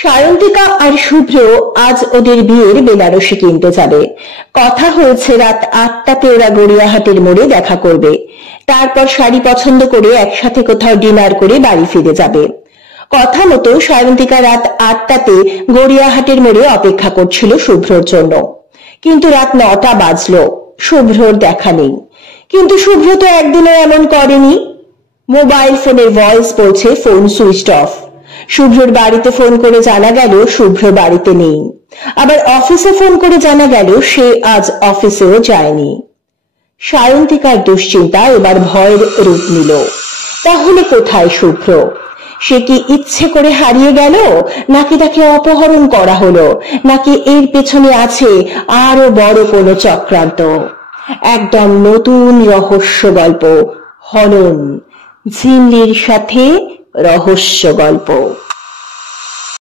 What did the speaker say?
সায়ন্তিকা আর শুভ্র আজ ওদের বিয়ের বেনারসি কিনতে যাবে। কথা হয়েছে রাত ৮টাতে ওরা গড়িয়াহাটের মোড়ে দেখা করবে, তারপর শাড়ি পছন্দ করে একসাথে কোথাও ডিনার করে বাড়ি ফিরে যাবে। কথা মতো সায়ন্তিকা রাত ৮টাতে গড়িয়াহাটের মোড়ে অপেক্ষা করছিল শুভ্রর জন্য, কিন্তু রাত ৯টা বাজলো, শুভ্রর দেখা নেই। কিন্তু শুভ্র তো একদিনও এমন করেনি। মোবাইল ফোনের ভয়েস বলছে ফোন সুইচড অফ। শুভ্রর বাড়িতে ফোন করে জানা গেল শুভ্র বাড়িতে নেই। আবার অফিসে ফোন করে জানা গেল সে আজ অফিসেও যায়নি। সায়ন্তিকার দুশ্চিন্তা এবার ভয়ের রূপ নিল। তাহলে কোথায় শুভ্র? সে কি ইচ্ছে করে হারিয়ে গেল, নাকি তাকে অপহরণ করা হলো, নাকি এর পেছনে আছে আরো বড় কোনো চক্রান্ত? একদম নতুন রহস্য গল্প, হনন, ঝিমলির সাথে রহস্য গল্প।